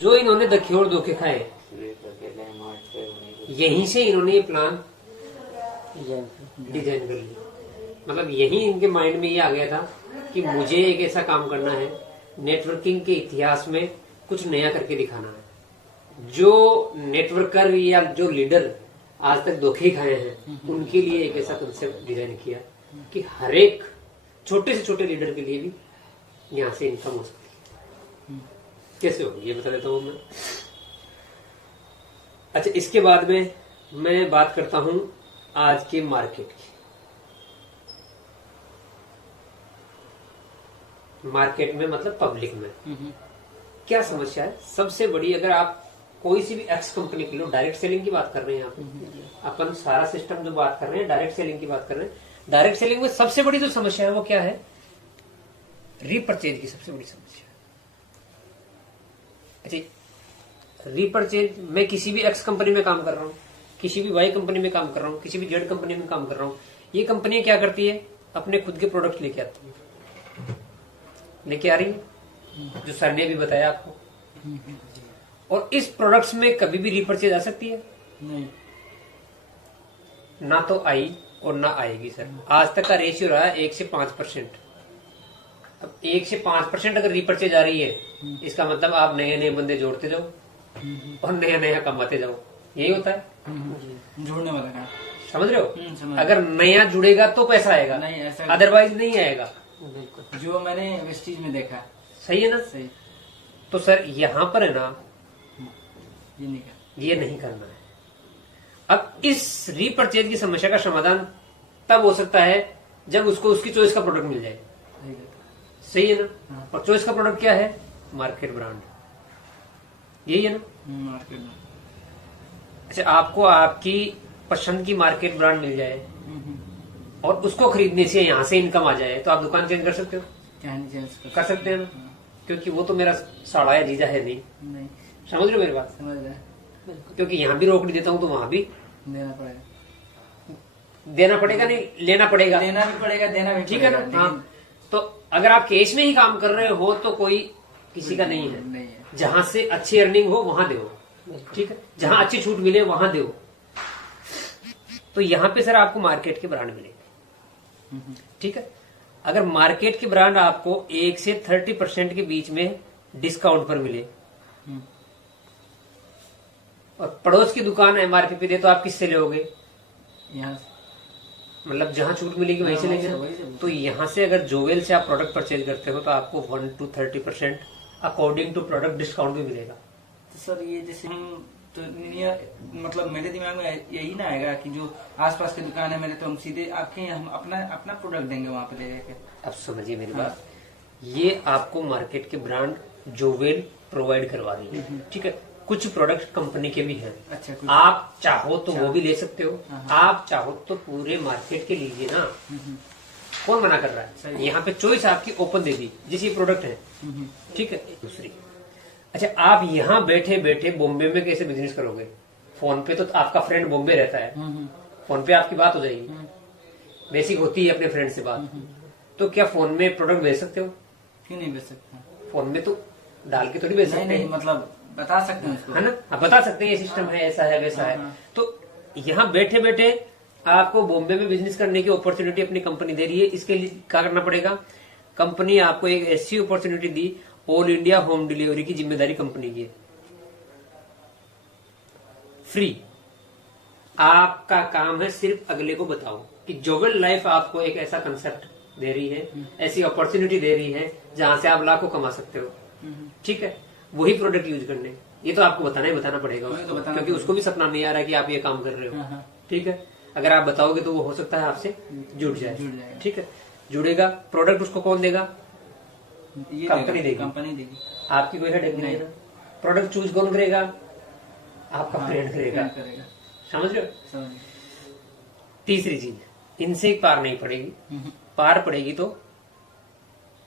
जो इन्होंने धक्के और धोखे खाए, यहीं से इन्होंने ये प्लान डिजाइन कर लिया। मतलब यही इनके माइंड में ये आ गया था कि मुझे एक ऐसा काम करना है, नेटवर्किंग के इतिहास में कुछ नया करके दिखाना है। जो नेटवर्कर या जो लीडर आज तक धोखे खाए हैं, उनके लिए एक ऐसा कंसेप्ट डिजाइन किया कि हर एक छोटे से छोटे लीडर के लिए भी यहाँ से इनकम हो सकती है। कैसे होगी ये बता देता हूँ मैं। अच्छा, इसके बाद में मैं बात करता हूं आज के मार्केट की। मार्केट में मतलब पब्लिक में क्या समस्या है सबसे बड़ी। अगर आप कोई सी भी एक्स कंपनी के लो, डायरेक्ट सेलिंग की बात कर रहे हैं यहाँ अपन सारा सिस्टम जो बात कर रहे हैं डायरेक्ट सेलिंग की बात कर रहे हैं। डायरेक्ट सेलिंग में सबसे बड़ी जो समस्या है वो क्या है? रीपरचेज की सबसे बड़ी समस्या। अच्छा, रीपरचेज मैं किसी भी एक्स कंपनी में काम कर रहा हूँ, किसी भी वाई कंपनी में काम कर रहा हूँ, किसी भी जेड कंपनी में काम कर रहा हूँ, ये कंपनी क्या करती है? अपने खुद के प्रोडक्ट लेके आती है, लेके आ रही है, जो सर ने भी बताया आपको। और इस प्रोडक्ट्स में कभी भी रीपरचेज आ सकती है? नहीं, ना तो आई और ना आएगी सर। आज तक का रेशियो रहा है 1 से 5%। अब 1 से 5% अगर रीपरचेज आ रही है, इसका मतलब आप नए नए बंदे जोड़ते जाओ और नया नया कमाते जाओ। यही होता है जोड़ने वाला काम। समझ रहे हो? अगर नया जुड़ेगा तो पैसा आएगा, नहीं ऐसा अदरवाइज नहीं आएगा। बिल्कुल, जो मैंने वेस्टीज में देखा। सही है ना? सही। तो सर यहाँ पर है ना, ये नहीं करना है। अब इस रीपरचेज की समस्या का समाधान तब हो सकता है जब उसको उसकी चॉइस का प्रोडक्ट मिल जाए। सही है ना? हाँ। और चॉइस का प्रोडक्ट क्या है? Market brand. यही है ना? मार्केट में। अच्छा, आपको आपकी पसंद की मार्केट ब्रांड मिल जाए और उसको खरीदने से यहाँ से इनकम आ जाए, तो आप दुकान चेंज कर सकते हो? क्या नहीं चेंज कर सकते हैं ना? क्योंकि वो तो मेरा साड़ा या जीजा है नहीं। नहीं, समझ रहे हो मेरी बात? समझ रहे। क्योंकि यहाँ भी रोकड़ी देता हूँ तो वहां भी देना पड़ेगा। देना पड़ेगा, नहीं लेना पड़ेगा। देना भी पड़ेगा, देना भी ठीक है ना? पड़ेगा, हाँ। तो अगर आप कैश में ही काम कर रहे हो तो कोई किसी का नहीं नहीं है। है। जहां से अच्छी अर्निंग हो वहां दो, ठीक है? जहां अच्छी छूट मिले वहां दो। तो यहाँ पे सर आपको मार्केट के ब्रांड मिलेंगे, ठीक है? अगर मार्केट के ब्रांड आपको 1 से 30% के बीच में डिस्काउंट पर मिले और पड़ोस की दुकान एमआरपी पे दे, तो आप किससे लोगे? यहाँ मतलब जहां छूट मिलेगी वहीं से लेंगे ना। तो यहाँ से अगर जोवेल से आप प्रोडक्ट परचेज करते हो तो आपको 1 to 30% according to product discount भी मिलेगा। तो सर ये जैसे हम तो मतलब मेरे दिमाग में यही ना आएगा कि जो आसपास की दुकान है मेरे, तो हम सीधे आपके हम अपना प्रोडक्ट देंगे वहां पे ले जाके। अब समझिए मेरी बात, ये आपको मार्केट के ब्रांड जोवेल प्रोवाइड करवा रही है, ठीक है? कुछ प्रोडक्ट कंपनी के भी हैं। अच्छा, आप चाहो तो वो भी ले सकते हो, हाँ। आप चाहो तो पूरे मार्केट के लीजिए ना। कौन मना कर रहा है? यहाँ पे चॉइस आपकी ओपन दे दी, जिस ये प्रोडक्ट है, ठीक है? दूसरी, अच्छा, आप यहाँ बैठे बैठे बॉम्बे में कैसे बिजनेस करोगे? फोन पे तो आपका फ्रेंड बॉम्बे रहता है, फोन पे आपकी बात हो जाएगी, बेसिक होती है अपने फ्रेंड से बात। तो क्या फोन में प्रोडक्ट बेच सकते हो? क्यों नहीं बेच सकते? फोन में तो डाल के थोड़ी बेच सकते नहीं, हैं, मतलब बता सकते हैं उसको, है ना? आप बता सकते हैं ये सिस्टम है, ऐसा है, वैसा है। हाँ। तो यहाँ बैठे बैठे आपको बॉम्बे में बिजनेस करने की अपॉर्चुनिटी अपनी कंपनी दे रही है। इसके लिए क्या करना पड़ेगा? कंपनी आपको एक ऐसी अपॉर्चुनिटी दी, ऑल इंडिया होम डिलीवरी की जिम्मेदारी कंपनी की है, फ्री। आपका काम है सिर्फ अगले को बताओ कि जोवेल लाइफ आपको एक ऐसा कंसेप्ट दे रही है, ऐसी अपॉर्चुनिटी दे रही है जहां से आप लाखों कमा सकते हो, ठीक है? वही प्रोडक्ट यूज करने। ये तो आपको बताना ही बताना पड़ेगा उसको, क्योंकि उसको भी सपना नहीं आ रहा है कि आप ये काम कर रहे हो, ठीक है? अगर आप बताओगे तो वो हो सकता है आपसे जुड़ जाए, ठीक है? जुड़ेगा। प्रोडक्ट उसको कौन देगा? कंपनी देगी। कंपनी देगी, आपकी कोई हेडेक नहीं है ना। प्रोडक्ट चूज कौन करेगा? आपका फ्रेंड करेगा। समझ रहे हो? तीसरी चीज, इनसे पार नहीं पड़ेगी। पार पड़ेगी तो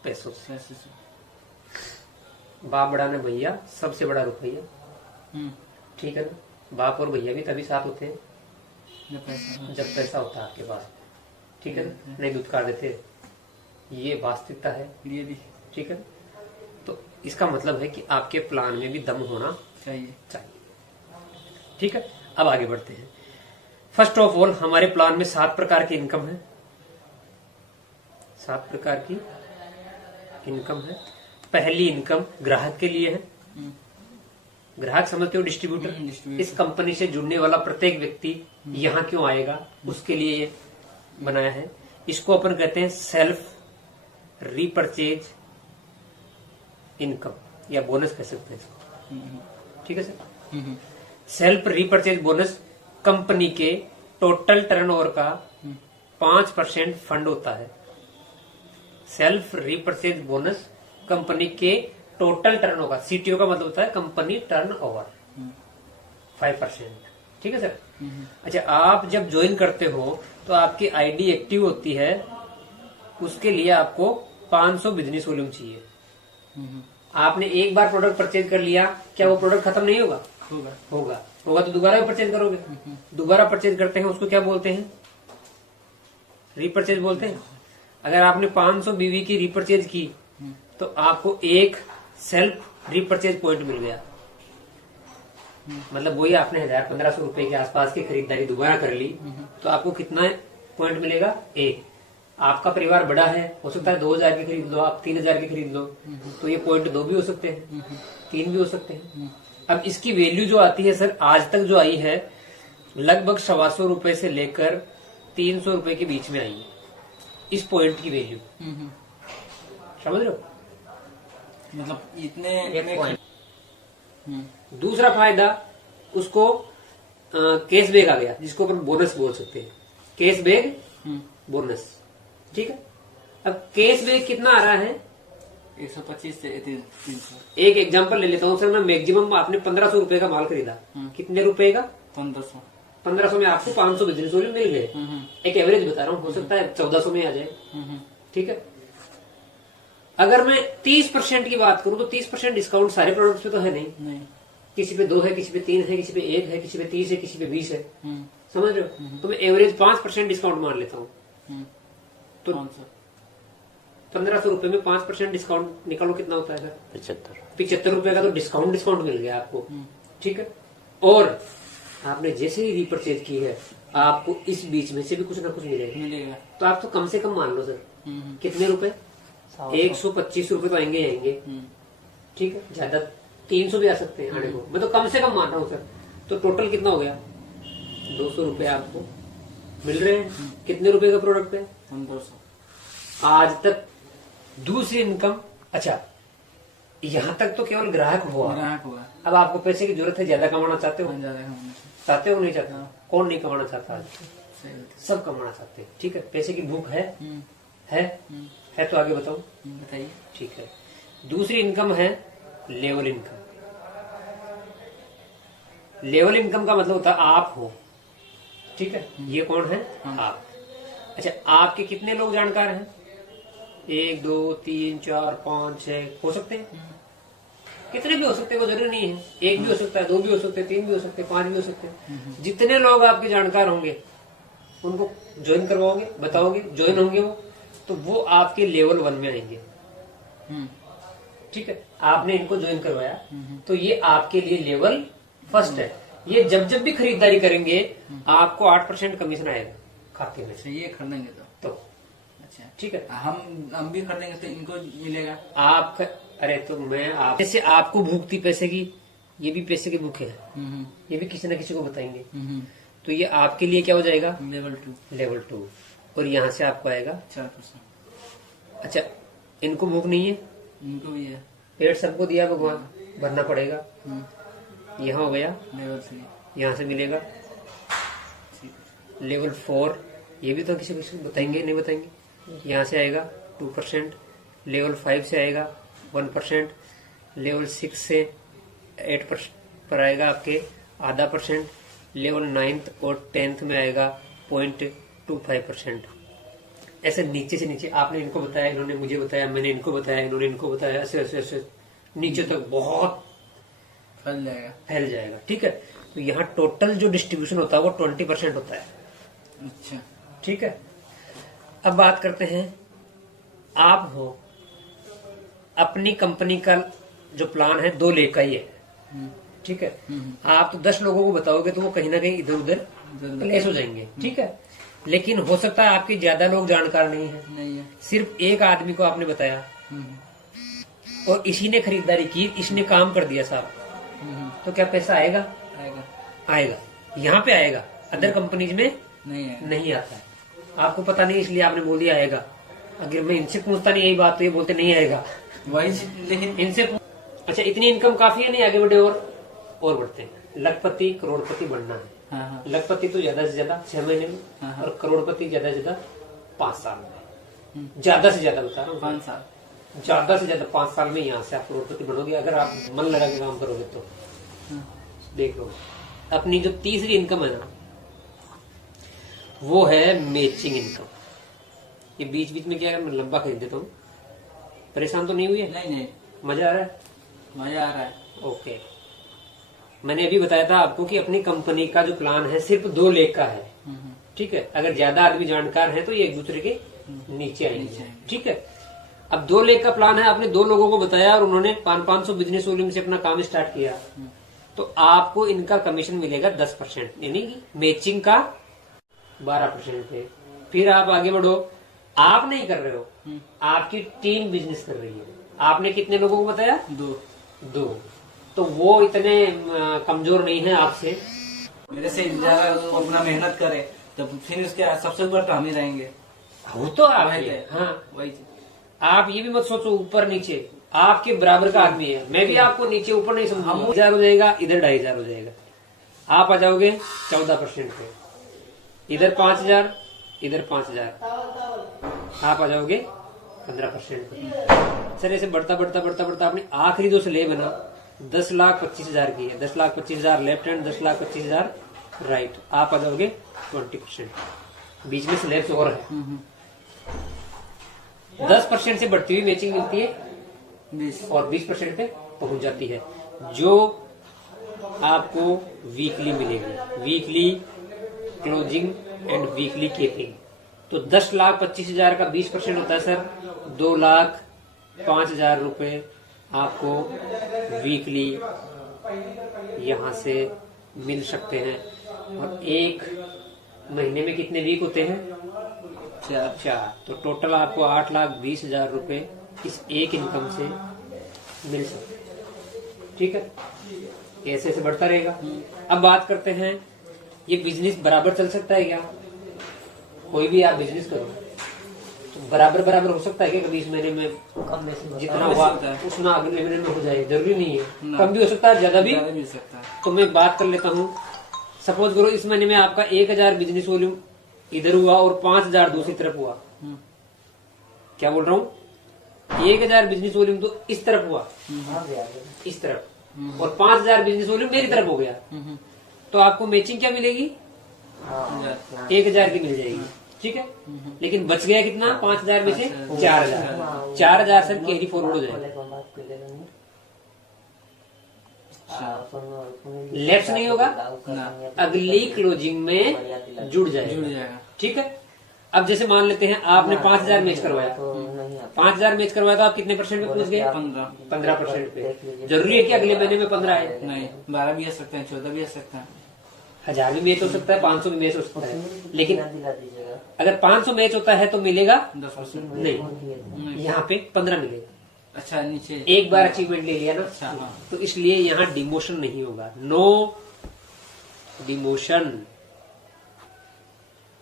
पैसों से। बाप बड़ा ने भैया, सबसे बड़ा रुपया, ठीक है ना? बाप और भैया भी तभी साथ होते हैं जब पैसा होता है आपके पास, ठीक है ना? नहीं दुत्कार देते, ये वास्तविकता है, ये भी ठीक है? तो इसका मतलब है कि आपके प्लान में भी दम होना चाहिए। ठीक है, अब आगे बढ़ते हैं। फर्स्ट ऑफ ऑल, हमारे प्लान में 7 प्रकार की इनकम है। 7 प्रकार की इनकम है। पहली इनकम ग्राहक के लिए है। ग्राहक समझते हो, डिस्ट्रीब्यूटर। इस कंपनी से जुड़ने वाला प्रत्येक व्यक्ति यहाँ क्यों आएगा, उसके लिए ये बनाया है। इसको अपन कहते हैं सेल्फ रीपरचेज इनकम या बोनस कह सकते हैं इसको। ठीक है sir. Self repurchase bonus company के टोटल टर्नओवर का 5% फंड होता है। सेल्फ रीपरचेज बोनस कंपनी के टोटल टर्नओवर, सीटीओ का मतलब होता है कंपनी टर्नओवर, 5%। ठीक है सर। अच्छा, आप जब ज्वाइन करते हो तो आपकी आईडी एक्टिव होती है, उसके लिए आपको 500 बिजनेस वॉल्यूम चाहिए। आपने एक बार प्रोडक्ट परचेज कर लिया, क्या वो प्रोडक्ट खत्म नहीं होगा? होगा तो दोबारा भी परचेज करोगे। दोबारा परचेज करते हैं, उसको क्या बोलते हैं? रीपरचेज बोलते हैं। अगर आपने 500 बीवी की रीपरचेज की तो आपको एक सेल्फ रीपरचेज पॉइंट मिल गया। मतलब वही आपने 1000-1500 रुपए के आसपास की खरीदारी दोबारा कर ली तो आपको कितना पॉइंट मिलेगा? एक। आपका परिवार बड़ा है, हो सकता है 2000 की खरीद लो, आप 3000 की खरीद लो, तो ये पॉइंट 2 भी हो सकते हैं, 3 भी हो सकते हैं। अब इसकी वैल्यू जो आती है सर, आज तक जो आई है लगभग 125 रुपए से लेकर 300 रुपए के बीच में आई है इस पॉइंट की वैल्यू। समझ रहे हो? मतलब इतने एक पॉइंट। दूसरा फायदा उसको कैशबैक आ गया, जिसको अपन बोनस बोल सकते हैं। Cashback bonus. ठीक है। अब कैशबैक कितना आ रहा है? 125 से 300। एक एग्जांपल ले लेता हूँ सर, मैं मैक्सिमम आपने 1500 रुपए का माल खरीदा। कितने रुपए का? 1500। 1500 में आपको 500 बिजनेस वॉल्यूम मिल गए। एक एवरेज बता रहा हूँ, हो सकता है 1400 में आ जाए। ठीक है। अगर मैं 30% की बात करूं तो 30% डिस्काउंट सारे प्रोडक्ट्स पे तो है नहीं। किसी पे 2 है, किसी पे 3 है, किसी पे 1 है, किसी पे 30 है, किसी पे 20 है। समझ रहे हो? तो मैं एवरेज 5% डिस्काउंट मान लेता हूँ। तो 1500 रुपए में 5% डिस्काउंट निकालो, कितना होता है सर? 75 रुपए का तो डिस्काउंट मिल गया आपको। ठीक है। और आपने जैसे ही रीपरचेज की है, आपको इस बीच में से भी कुछ ना कुछ मिलेगा। तो आप तो कम से कम मान लो सर, कितने रुपए? 125 रुपए तो आएंगे। ठीक है। ज्यादा 300 भी आ सकते हैं आने को, मैं तो कम से कम मान रहा हूँ सर। तो टोटल कितना हो गया? 200 रुपए आपको मिल रहे हैं। कितने रुपए का प्रोडक्ट है? 1500। आज तक दूसरी इनकम। अच्छा, यहाँ तक तो केवल ग्राहक हुआ। अब आपको पैसे की जरूरत है, ज्यादा कमाना चाहते हो? चाहते हो नहीं चाहते? कौन नहीं कमाना चाहता आज? सब कमाना चाहते हैं। ठीक है। पैसे की भूख है? है तो आगे बताओ। बताइए। ठीक है। दूसरी इनकम है लेवल इनकम। लेवल इनकम का मतलब होता है आप हो। ठीक है। ये कौन है? आप। अच्छा, आपके कितने लोग जानकार हैं? 1 2 3 4 5 6 हो सकते हैं। कितने भी हो सकते हैं, वो जरूरी नहीं है। 1 भी हो सकता है, 2 भी हो सकते हैं, 3 भी हो सकते हैं, 5 भी हो सकते हैं। जितने लोग आपके जानकार होंगे उनको ज्वाइन करवाओगे, बताओगे, ज्वाइन होंगे वो, तो वो आपके लेवल 1 में आएंगे। ठीक है। आपने इनको ज्वाइन करवाया तो ये आपके लिए लेवल 1 है। ये जब जब भी खरीदारी करेंगे आपको 8% कमीशन आएगा खाते में। ये खरीदेंगे तो अच्छा। ठीक है। हम भी खरीदेंगे तो इनको मिलेगा। आप अरे तो मैं आप जैसे आपको भूख थी पैसे की, ये भी पैसे की भूख है। ये भी किसी न किसी को बताएंगे। तो ये आपके लिए क्या हो जाएगा? लेवल 2। और यहाँ से आपको आएगा 4%। अच्छा, इनको भूख नहीं है? इनको भी है। पेट सबको दिया भगवान, भरना पड़ेगा। यहाँ हो गया लेवल 3, यहाँ से मिलेगा लेवल 4। ये भी तो किसी को बताएंगे, नहीं बताएंगे। यहाँ से आएगा 2%, लेवल 5 से आएगा 1%, लेवल 6 से 8% पर आएगा आपके आधा %, लेवल 9th और 10th में आएगा 0.25%। ऐसे नीचे से नीचे आपने इनको बताया, इन्होंने मुझे बताया, मैंने इनको बताया, इन्होंने इनको बताया, ऐसे ऐसे ऐसे नीचे तक बहुत फैल जाएगा। ठीक है। तो यहाँ टोटल जो डिस्ट्रीब्यूशन होता है वो 20% होता है। अच्छा। ठीक है। अब बात करते हैं, आप हो, अपनी कंपनी का जो प्लान है 2 लाख का ही है, ठीक है। आप तो 10 लोगों को बताओगे तो वो कहीं ना कहीं इधर उधर लेस हो जाएंगे, ठीक है। लेकिन हो सकता है आपके ज्यादा लोग जानकार नहीं है, सिर्फ एक आदमी को आपने बताया और इसी ने खरीदारी की, इसने काम कर दिया साहब, तो क्या पैसा आएगा? आएगा, यहाँ पे आएगा, अदर कंपनीज में नहीं आता है। आपको पता नहीं इसलिए आपने बोल दिया आएगा। अगर मैं इनसे पूछता नहीं यही बात तो ये बोलते नहीं आएगा, वही। लेकिन इनसे अच्छा इतनी इनकम काफी है, नहीं आगे बढ़े और बढ़ते हैं। लखपति करोड़पति बनना है। हाँ। लखपति तो ज्यादा से ज्यादा 6 महीने में, हाँ। और करोड़पति ज्यादा से ज्यादा 5 साल में, ज्यादा से ज्यादा बता रहा हूँ 5 साल, ज्यादा से ज्यादा 5 साल में यहाँ से आप करोड़पति बनोगे, अगर आप मन लगा के काम करोगे तो। देख लो अपनी जो तीसरी इनकम है ना, वो है मैचिंग इनकम। ये बीच बीच में क्या है, मैं लंबा खरीद देता हूँ, परेशान तो नहीं हुई है? नहीं, मजा आ रहा है? मजा आ रहा है। ओके, मैंने अभी बताया था आपको कि अपनी कंपनी का जो प्लान है सिर्फ 2 लाख का है, ठीक है। अगर ज्यादा आदमी जानकार है तो ये एक दूसरे के नीचे आएंगे, ठीक है। अब 2 लाख का प्लान है, आपने 2 लोगों को बताया और उन्होंने 500 बिजनेस वॉल्यूम से अपना काम स्टार्ट किया, तो आपको इनका कमीशन मिलेगा 10%, यानी कि मैचिंग का 12% पे। फिर आप आगे बढ़ो, आप नहीं कर रहे हो, आपकी टीम बिजनेस कर रही है। आपने कितने लोगों को बताया? 2। तो वो इतने कमजोर नहीं है आपसे, मेरे से ज्यादा वो अपना मेहनत करे तो फिर उसके सबसे ऊपर तो हम ही रहेंगे। वो तो आप ही है। हाँ, वही। आप ये भी मत सोचो ऊपर नीचे, आपके बराबर का आदमी है। मैं भी आपको नीचे ऊपर नहीं समझूंगा। 1000 हो जाएगा, इधर 2500 हो जाएगा, आप आ जाओगे 14% पे, इधर 5000, इधर 5000, आप आ जाओगे 15% पे। सर ऐसे बढ़ता बढ़ता बढ़ता बढ़ता अपनी आखिरी जो स्लेब है ना 10,25,000 की है, 10,25,000 लेफ्ट हैंड, 10,25,000 राइट, आप आ जाओगे 20%। बीच में स्लेब्स और है। 10% से बढ़ती हुई मैचिंग मिलती है 20 और 20% पे पहुंच जाती है, जो आपको वीकली मिलेगी, weekly closing and weekly keeping. तो 10,25,000 का 20% होता है सर 2,05,000 रुपए आपको वीकली यहाँ से मिल सकते हैं। और एक महीने में कितने वीक होते हैं? 4। तो टोटल आपको 8,20,000 रुपए इस एक इनकम से मिल सकते हैं, ठीक है। ऐसे ऐसे बढ़ता रहेगा। अब बात करते हैं, ये बिजनेस बराबर चल सकता है क्या? कोई भी आप बिजनेस करो तो बराबर बराबर हो सकता है क्या? कभी इस महीने में जितना हुआ उतना अगले महीने में हो जाए, जरूरी नहीं है, कम भी हो सकता है, ज्यादा भी मिल सकता है। तो मैं बात कर लेता हूँ, सपोज करो इस महीने में आपका 1,000 बिजनेस वॉल्यूम इधर हुआ और 5,000 दूसरी तरफ हुआ। क्या बोल रहा हूँ? 1,000 बिजनेस वॉल्यूम तो इस तरफ हुआ, इस तरफ, और 5,000 बिजनेस वॉल्यूम मेरी तरफ हो गया, तो आपको मैचिंग क्या मिलेगी? 1,000 की मिल जाएगी, ठीक है। लेकिन बच गया कितना? 5,000 में से 4,000। 4,000 सर कैरी फॉरवर्ड हो जाएगा, लेफ्ट नहीं होगा, अगली क्लोजिंग में जुड़ जाएगा, ठीक है। अब जैसे मान लेते हैं आपने 5,000 मैच करवाया, 5,000 मैच करवाया तो आप कितने परसेंट पे पहुंच गए? 15% पे। जरूरी है कि अगले महीने में 15 आए? नहीं, 12 भी आ सकते हैं, 14 भी आ सकते हैं, 1000 भी मैच हो सकता है, 500 भी मैच हो सकता है। लेकिन अगर 500 मैच होता है तो मिलेगा 10%। नहीं, यहाँ पे 15 मिलेगा। अच्छा, नीचे एक बार अचीवमेंट ले लिया ना, अच्छा, हाँ। तो इसलिए यहाँ डिमोशन नहीं होगा, नो डिमोशन।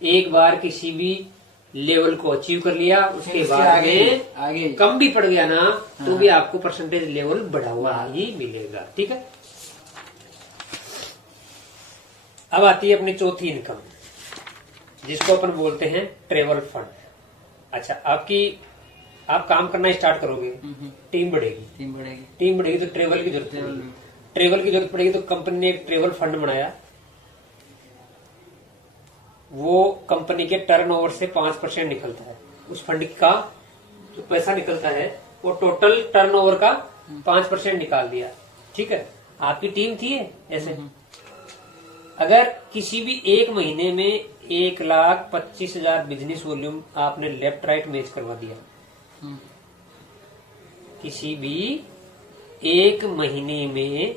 एक बार किसी भी लेवल को अचीव कर लिया, उसके बाद आगे कम भी पड़ गया ना तो भी आपको परसेंटेज लेवल बढ़ा हुआ ही मिलेगा, ठीक है। अब आती है अपनी चौथी इनकम, जिसको अपन बोलते हैं ट्रेवल फंड। अच्छा, आप काम करना स्टार्ट करोगे, टीम बढ़ेगी तो ट्रेवल की जरूरत पड़ेगी। ट्रेवल की जरूरत पड़ेगी तो कंपनी ने एक ट्रेवल फंड बनाया, वो कंपनी के टर्नओवर से 5% निकलता है। उस फंड का जो पैसा निकलता है वो टोटल टर्नओवर का 5% निकाल दिया, ठीक है। आपकी टीम थी ऐसे, अगर किसी भी एक महीने में 1,25,000 बिजनेस वॉल्यूम आपने लेफ्ट राइट मैच करवा दिया, किसी भी एक महीने में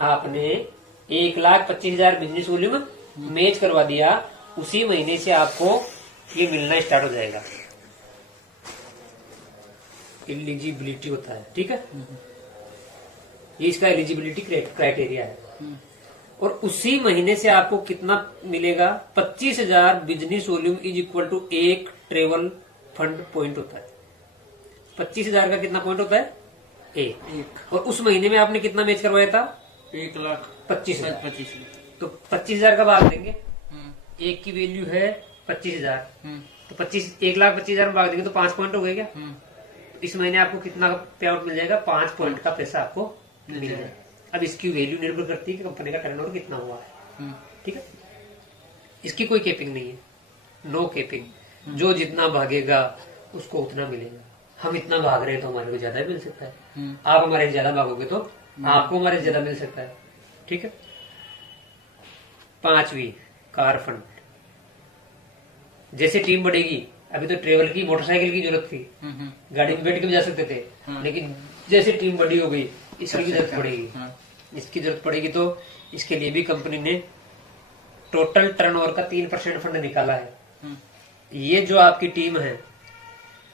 आपने 1,25,000 बिजनेस वॉल्यूम मैच करवा दिया, उसी महीने से आपको ये मिलना स्टार्ट हो जाएगा। एलिजिबिलिटी होता है, ठीक है, ये इसका एलिजिबिलिटी क्राइटेरिया है। और उसी महीने से आपको कितना मिलेगा? 25,000 business volume is equal to 1 travel fund point होता है। 25,000 का कितना पॉइंट होता है? एक। और उस महीने में आपने कितना मैच करवाया था? 1,25,000। तो 25,000 का भाग देंगे, एक की वैल्यू है 25,000, तो 1,25,000 में भाग देंगे तो 5 पॉइंट हो गए क्या? तो इस महीने आपको कितना पे आउट मिल जाएगा? 5 पॉइंट का पैसा आपको मिल जाएगा। अब इसकी वैल्यू निर्भर करती है कि कंपनी का टर्नओवर कितना हुआ है, ठीक है। इसकी कोई केपिंग नहीं है, नो केपिंग। जो जितना भागेगा उसको उतना मिलेगा। हम इतना भाग रहे हैं तो हमारे को ज्यादा मिल सकता है, आप हमारे से ज्यादा भागोगे तो आपको हमारे से ज्यादा मिल सकता है, ठीक है। 5वीं कार फंड। जैसे टीम बढ़ेगी, अभी तो ट्रेवल की मोटरसाइकिल की जरूरत थी, गाड़ी में बैठ के भी जा सकते थे, लेकिन जैसे टीम बड़ी हो गई इसकी जरूरत पड़ेगी, इसकी जरूरत पड़ेगी। तो इसके लिए भी कंपनी ने टोटल टर्नओवर का 3% फंड निकाला है। ये जो आपकी टीम है,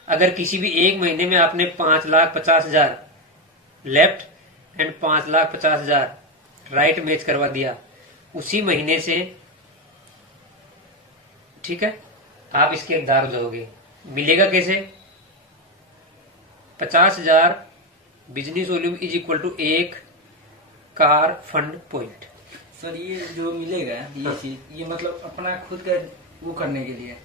अगर किसी भी एक महीने में आपने 5,50,000 लेफ्ट एंड 5,50,000 राइट मैच करवा दिया, उसी महीने से, ठीक है, आप इसके हकदार हो जाओगे। मिलेगा कैसे? 50,000 business volume is equal to 1 car fund point. Sir ये जो मिलेगा ये चीज, ये मतलब अपना खुद का वो करने के लिए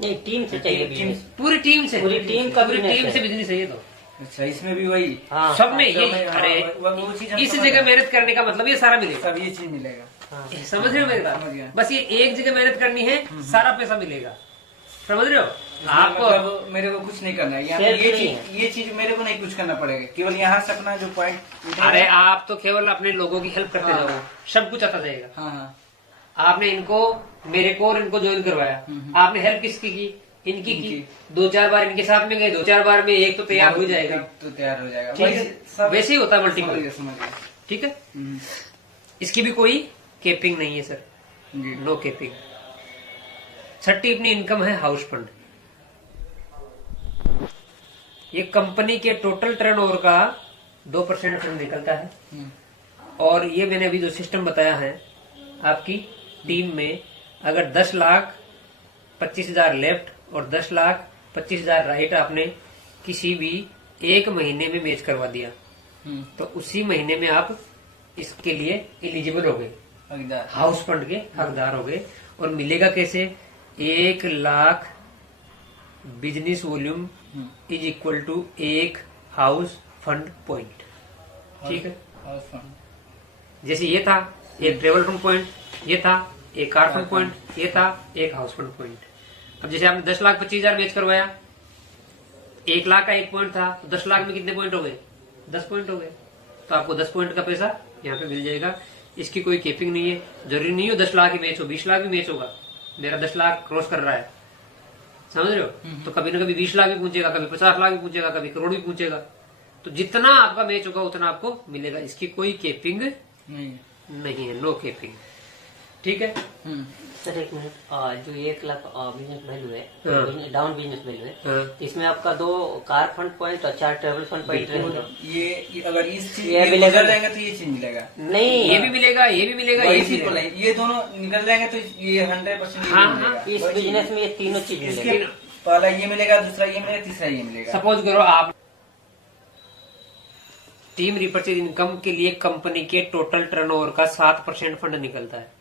नहीं, टीम से चाहिए बिजनेस। पूरी टीम से business है। बिजनेस है ये तो। अच्छा, इसमें भी वही हाँ, सब में सब ये, में, हाँ, अरे वो चीज हम इस समझ जगह गए। मेहनत करने का मतलब ये सारा मिलेगा, सब ये चीज मिलेगा। हाँ। समझ रहे हो मेरी समझ गया। बात? बस ये एक जगह मेहनत करनी है, सारा पैसा मिलेगा, समझ रहे हो? आपको मतलब मेरे को कुछ नहीं करना है यहाँ पे, Self नहीं है। ये चीज मेरे को नहीं कुछ करना पड़ेगा, केवल यहाँ से अपना जो पॉइंट। अरे आप तो केवल अपने लोगों की हेल्प करते हाँ। जाओ, सब कुछ आता जाएगा। हाँ हाँ आपने इनको, मेरे को और इनको ज्वाइन करवाया, आपने हेल्प किसकी की? इनकी की। इनकी। 2-4 बार इनके साथ में गए, 2-4 बार में एक तो तैयार हो जाएगा, तो तैयार हो जाएगा। ठीक है। वैसे ही होता है समझ मल्टीपल, गया, समझ गया। ठीक है। इसकी भी कोई केपिंग नहीं है सर, जी। नो केपिंग। 6ठी अपनी इनकम है हाउस फंड। ये कंपनी के टोटल टर्नओवर का 2% फंड निकलता है। और ये मैंने अभी जो सिस्टम बताया है, आपकी टीम में अगर 10,25,000 लेफ्ट और 10,25,000 राइट आपने किसी भी एक महीने में मैच करवा दिया, तो उसी महीने में आप इसके लिए एलिजिबल हो गए, हकदार। हाउस फंड के हकदार हो गए। और मिलेगा कैसे? 1,00,000 business volume is equal to 1 house fund point, ठीक है। House fund. जैसे ये था एक ट्रेवल फंड पॉइंट, ये था एक कार फंड पॉइंट, ये था एक हाउस फंड पॉइंट। अब जैसे आपने 10,25,000 मैच करवाया, 1,00,000 का एक पॉइंट था, तो 10 लाख में कितने पॉइंट हो गए? 10 पॉइंट हो गए। तो आपको 10 पॉइंट का पैसा यहाँ पे मिल जाएगा। इसकी कोई केपिंग नहीं है, जरूरी नहीं हो 10 लाख ही मैच हो, 20 लाख भी मैच होगा। मेरा 10 लाख क्रॉस कर रहा है, समझ रहे हो? तो कभी ना कभी 20 लाख भी पूछेगा, कभी 50 लाख भी पूछेगा, कभी करोड़ भी पूछेगा। तो जितना आपका मैच होगा उतना आपको मिलेगा। इसकी कोई केपिंग नहीं है, नो केपिंग, ठीक है। सर एक मिनट, जो 1,00,000 बिजनेस वैल्यू है, हाँ। डाउन बिजनेस वैल्यू है, हाँ। तो इसमें आपका 2 कार फंड पॉइंट और 4 ट्रेवल फंड पॉइंट रहेंगे। ये अगर इस चीज ये ये available निकल जाएगा तो ये चीज मिलेगा। नहीं, ये भी मिलेगा, ये भी मिलेगा, वही ये भी चीज बोला, मिलेगा। ये दोनों निकल जाएंगे तो ये 100% हाँ, मिलेगा। इस वही चीज। बिजनेस में ये तीनों चीज इसके मिलेगी। पहला ये मिलेगा, दूसरा ये मिलेगा, तीसरा ये मिलेगा। सपोज करो आप टीम रिपर्चेज इनकम के लिए कंपनी के टोटल टर्नओवर का 7% फंड निकलता है।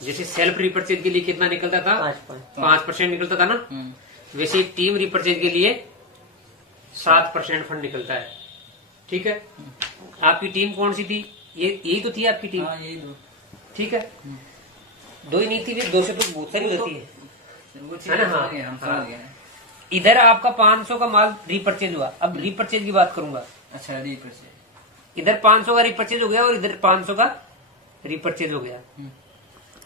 जैसे सेल्फ रिपर्चेज के लिए कितना निकलता था? 5% निकलता था ना। वैसे टीम रिपर्चेज के लिए 7% फंड निकलता है, ठीक है। आपकी टीम कौन सी थी? ये यही तो थी आपकी टीम, हाँ, यही दो। ठीक है। 2 ही नहीं थी, फिर 2 से तो बहुत सारी होती है, वो चीज है ना? हाँ, समझ गए, हम समझ गए। इधर आपका 500 का माल रिपर्चेज हुआ। अब रिपर्चेज की बात करूंगा। अच्छा, रिपर्चेज। इधर 500 का रिपर्चेज हो गया और इधर 500 का रिपर्चेज हो गया।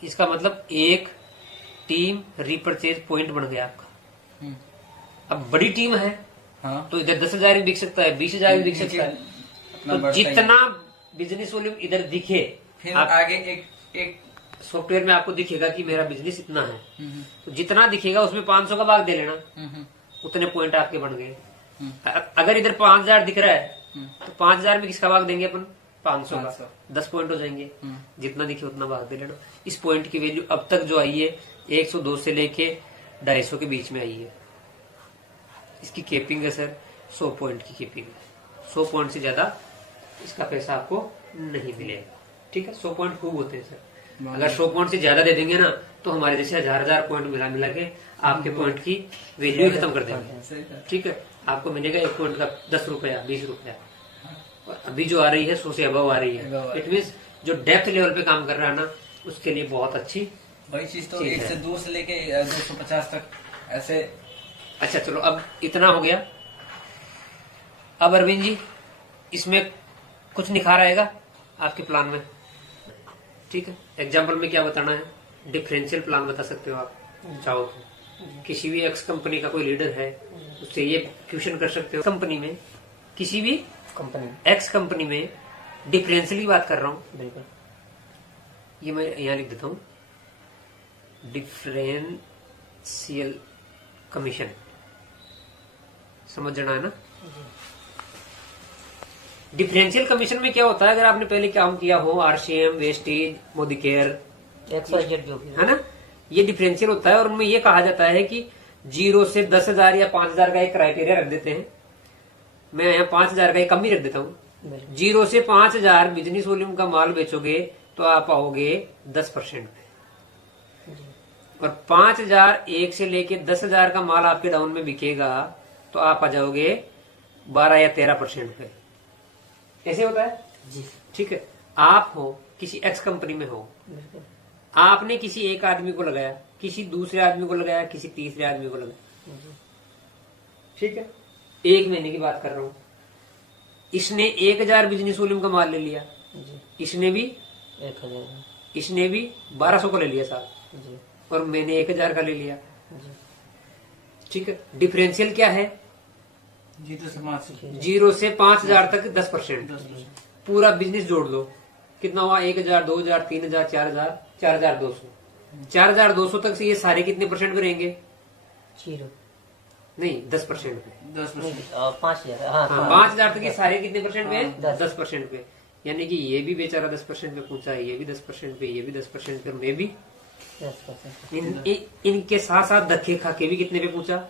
इसका मतलब एक टीम रिपर्चेज पॉइंट बन गया आपका। अब बड़ी टीम है हाँ तो इधर 10,000 भी बिक सकता है, 20,000 भी बिक सकता है। अपना तो बढ़ता ही है। जितना बिजनेस वॉल्यूम इधर दिखे, फिर आप आगे एक सॉफ्टवेयर में आपको दिखेगा कि मेरा बिजनेस इतना है, हम्म, तो जितना दिखेगा उसमें 500 का भाग दे लेना, हम्म, उतने पॉइंट आपके बन गए। हम्म, अगर इधर 5,000 दिख रहा है हम्म, तो 5,000 में किसका भाग देंगे अपन? 500 का। 500। 10 पॉइंट हो जाएंगे, हम्म। जितना दिखे उतना भाग दे लेना। इस पॉइंट की वैल्यू अब तक जो आई है 102 से लेके 250 के बीच में आई है। इसकी केपिंग है सर 100 पॉइंट की केपिंग है। 100 पॉइंट से ज्यादा इसका पैसा आपको नहीं मिलेगा। ठीक है, 100 पॉइंट खूब होते हैं सर। अगर 100 पॉइंट से ज्यादा दे देंगे ना तो हमारे जैसे हजार पॉइंट मिला मिला के आपके पॉइंट की वैल्यू ही खत्म कर देंगे। सही बात। ठीक है, आपको मिलेगा एक पॉइंट का 10 रुपया 20 रुपया। और अभी जो आ रही है 100 से अबव आ रही above आ है। रही इट मीन्स जो डेप्थ लेवल पे काम कर रहा है ना उसके लिए बहुत अच्छी। वही चीज तो ठीक 1 है। से 2 से लेके 250 तक ऐसे। अच्छा चलो, अब इतना हो गया। अब अरविंद जी इसमें कुछ निखार आएगा आपके प्लान में? ठीक है, एग्जाम्पल में क्या बताना है? डिफरेंशियल प्लान बता सकते हो आप चाहो तो। किसी भी एक्स कंपनी का कोई लीडर है उससे ये क्वेश्चन कर सकते हो। कंपनी में, किसी भी कंपनी एक्स कंपनी में डिफरेंशियली बात कर रहा हूं। बिल्कुल ये मैं यहाँ लिख देता हूं, डिफरेंशियल कमीशन। समझ जाना है ना? डिफरेंशियल कमीशन में क्या होता है, अगर आपने पहले काम किया हो, आरसीएम, वेस्टेज, मोदिकेयर, XYZ जो भी है ना, ये डिफरेंशियल होता है। और उनमें ये कहा जाता है कि 0 से 10,000 या 5,000 का एक क्राइटेरिया रख देते हैं। मैं यहाँ 5,000 का एक कम ही रख देता हूँ। बिल्कुल 0 से 5,000 बिजनेस वॉल्यूम का माल बेचोगे तो आप आओगे 10% पे। जी और 5,000 1 से लेके 10,000 का माल आपके डाउन में बिकेगा तो आप आ जाओगे 12 या 13% पे। ऐसे होता है। जी ठीक है, आप हो किसी एक्स कंपनी में हो, बिल्कुल आपने किसी एक आदमी को लगाया, किसी दूसरे आदमी को लगाया, किसी तीसरे आदमी को लगाया। जी ठीक है, 1 महीने की बात कर रहा हूं। इसने 1,000 बिजनेस वॉल्यूम का माल ले लिया, जी इसने भी 1,000 इसने भी 1200 का ले लिया साहब, जी और मैंने 1,000 का ले लिया। जी ठीक है, डिफरेंशियल क्या है? जी तो समाज से 0 से 5,000 तक 10%। 10%। पूरा बिजनेस जोड़ लो, कितना हुआ? 1,000, 2,000, 3,000, 4,000, 4,200। 4,200 तक से ये सारे कितने परसेंट पे रहेंगे? 0 नहीं, 10% पे। 10%। 5,000 हाँ, 5,000 तक ये सारे कितने परसेंट पे? हाँ, 10% पे। यानी कि ये भी बेचारा 10% पे पहुंचा है, ये भी 10% पे, ये भी 10% पे, और मैं भी 10% इनके साथ साथ धक्के खा के भी कितने पे पहुंचा?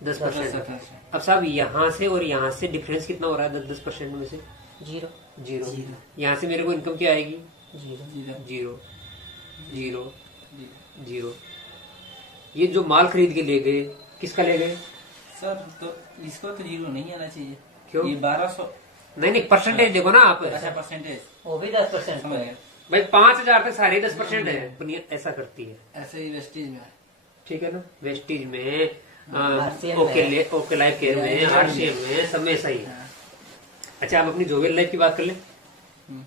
10%। 10%। अब साहब यहाँ से और यहाँ से डिफरेंस कितना हो रहा है? 10% में से 0 जीरो। यहाँ से मेरे को इनकम क्या आएगी? 0 जीरो जीरो जीरो। ये जो माल खरीद के ले गए, किसका ले गए? सर तो इसको तो 0 नहीं आना चाहिए। क्यों? ये 1200। नहीं नहीं, परसेंटेज देखो ना आप। अच्छा परसेंटेज वो भी 10% समझ गया। भाई 5,000 तक सारे 10% है, दुनिया ऐसा करती है। ऐसे ही वेस्टेज में है। ठीक है ना, वेस्टीज में, RCM ओके लाइफ केयर में, आरसीएम में, सब में ऐसा ही है। हाँ। अच्छा, आप अपनी जोवेल लाइफ की बात कर ले। हम्म।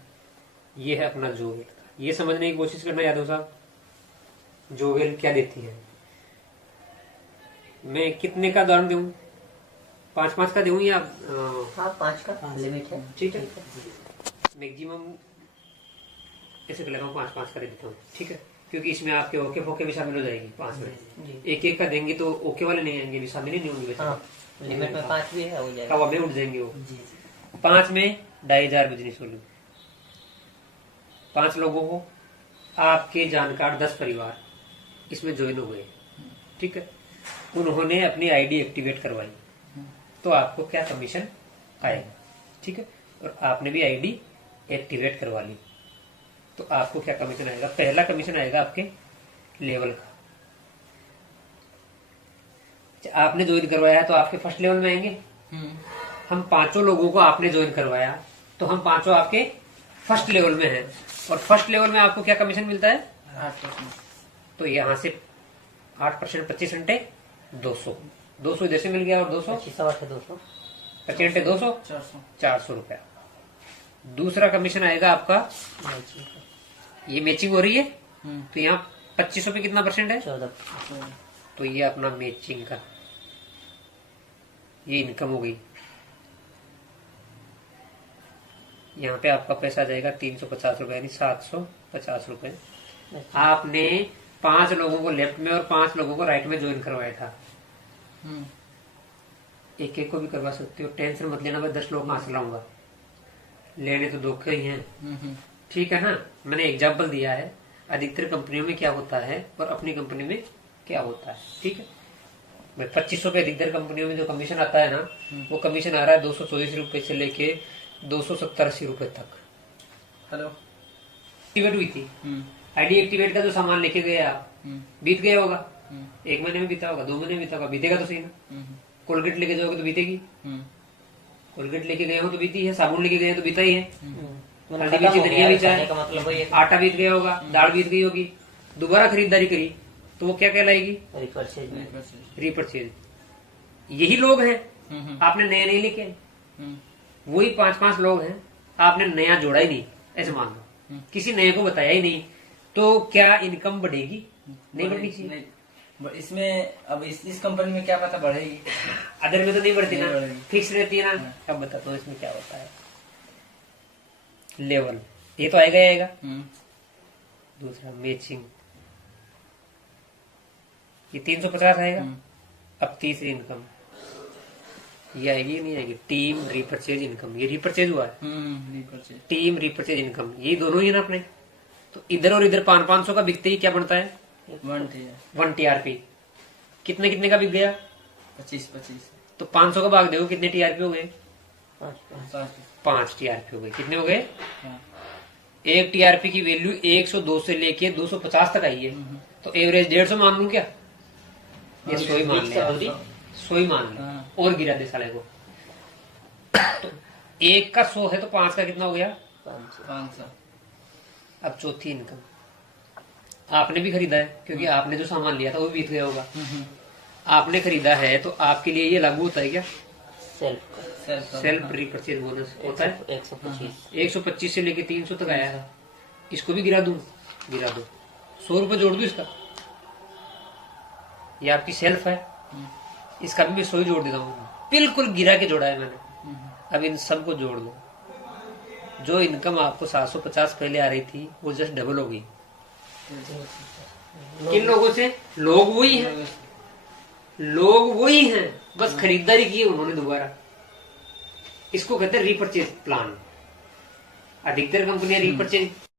ये है अपना जोवेल। ये समझने की कोशिश करना यादव साहब, जोवेल क्या देती है। मैं कितने का दान दूं? 5-5 का दूं या हाँ 5 का लिमिट है। ठीक है, मैक्सिमम ऐसे कर लेता हूँ 5-5 का दे देता हूँ। ठीक है, क्योंकि इसमें आपके ओके फोके भी शामिल हो जाएगी 5 में। जी 1-1 का देंगे तो ओके वाले नहीं आएंगे, भी शामिल ही नहीं होंगे हाँ बेचारे। लिमिट में 5 भी है हो जाएगा। हवा में उड़ जाएंगे वो। जी 5 में 2,500 बिजनेस वॉल्यूम। 5 लोगों को, आपके जानकार 10 परिवार इसमें ज्वाइन हो गए। ठीक है, उन्होंने अपनी आईडी एक्टिवेट करवाई तो आपको क्या कमीशन आएगा? ठीक है, और आपने भी आईडी एक्टिवेट करवा ली तो आपको क्या कमीशन आएगा? पहला कमीशन आएगा आपके लेवल का। अच्छा, आपने ज्वाइन करवाया है तो आपके फर्स्ट लेवल में आएंगे। हम 5 लोगों को आपने ज्वाइन करवाया तो हम 5 आपके फर्स्ट लेवल में हैं, और फर्स्ट लेवल में आपको क्या कमीशन मिलता है? 8%। तो यहाँ से 8%, 25 घंटे 200 200 इधर से मिल गया, और 200 25 से 200 25 घंटे 200 400। 400 रुपया। दूसरा कमीशन आएगा आपका, ये मैचिंग हो रही है तो यहाँ 2500 पे कितना परसेंट है? 14 तो ये अपना मैचिंग का ये इनकम हो गई। यहाँ पे आपका पैसा आ जाएगा 350 रुपए यानी 750 रुपए। आपने 5 लोगों को लेफ्ट में और 5 लोगों को राइट में ज्वाइन करवाया था। एक एक को भी करवा सकते हो, टेंशन मत लेना भाई 10 लोग कहाँ से लाऊंगा, लेने तो धोखे ही हैं। ठीक है ना, मैंने एग्जाम्पल दिया है अधिकतर कंपनियों में क्या होता है और अपनी कंपनी में क्या होता है। ठीक है भाई, 2500 रुपए अधिकतर कंपनियों में जो कमीशन आता है ना, वो कमीशन आ रहा है 224 रुपए से लेके 270-80 रुपए तक। हेलो, एक्टिवेट हुई थी आईडी एक्टिवेट का जो सामान लेके गए आप, बीत गया होगा, 1 महीने में बीता होगा, 2 महीने में बीता होगा, बीतेगा तो सही ना। कोलगेट लेके जाओगे तो बीतेगी, कोलगेट लेके गए हो तो बीती है, साबुन लेके गए हो तो बीता ही है, हल्दी बीती, धनिया बीता है, का मतलब वही है आटा बीत गया होगा, दाल बीत गई होगी, दोबारा खरीदारी करी तो वो क्या कहलाएगी? रीपरचेज। यही लोग हैं, आपने नए नहीं लेके, वही 5-5 लोग हैं, आपने नया जोड़ा ही नहीं, ऐसे मान लो, किसी नए को बताया ही नहीं, तो क्या इनकम बढ़ेगी? नहीं बढ़नी चाहिए। नहीं, इसमें अब इस कंपनी में क्या पता बढ़ेगी, अदर में तो नहीं बढ़ती नहीं ना, बढ़ेगी। फिक्स रहती है ना। अब बताता हूँ इसमें क्या होता है। लेवल ये तो आएगा ही आएगा। दूसरा मैचिंग, ये 350 आएगा। अब तीसरी इनकम ये आएगी नहीं आएगी? टीम रीपरचेज इनकम, ये रीपरचेज हुआ है, टीम रीपरचेज इनकम, ये दोनों ही है ना अपने। तो इधर और इधर 500 का बिकते ही क्या बनता है? 1 TRP। कितने कितने का बिक गया? 25। तो 500 का भाग देखो कितने TRP हो गए? 5 TRP हो गए। कितने हो गए? एक TRP की वैल्यू 102 से लेके 250 तक आई है, तो एवरेज 150 मान लूं क्या? ये 100 ही मान लिया, 100 ही मान लिया और गिरा दे साले को। तो 1 का 100 है तो 5 का कितना हो गया? 500। अब चौथी इनकम, आपने भी खरीदा है क्योंकि आपने जो सामान लिया था वो भी बीत गया होगा। आपने खरीदा है तो आपके लिए ये लागू होता है क्या? सेल्फ रीपरचेज बोनस होता है। 125 से लेके 300 तक आया था, इसको भी गिरा दूं? गिरा दो, 100 रुपए जोड़ दूं इसका, ये आपकी सेल्फ है, इसका भी मैं 100 ही जोड़ देता हूँ, बिल्कुल गिरा के जोड़ा है मैंने। अब इन सबको जोड़ लो, जो इनकम आपको 750 पहले आ रही थी वो जस्ट डबल हो गई। किन लोगों से? लोग वही हैं, लोग वही हैं, बस खरीदारी की उन्होंने दोबारा। इसको कहते हैं रीपरचेज प्लान। अधिकतर कंपनियां रीपरचेज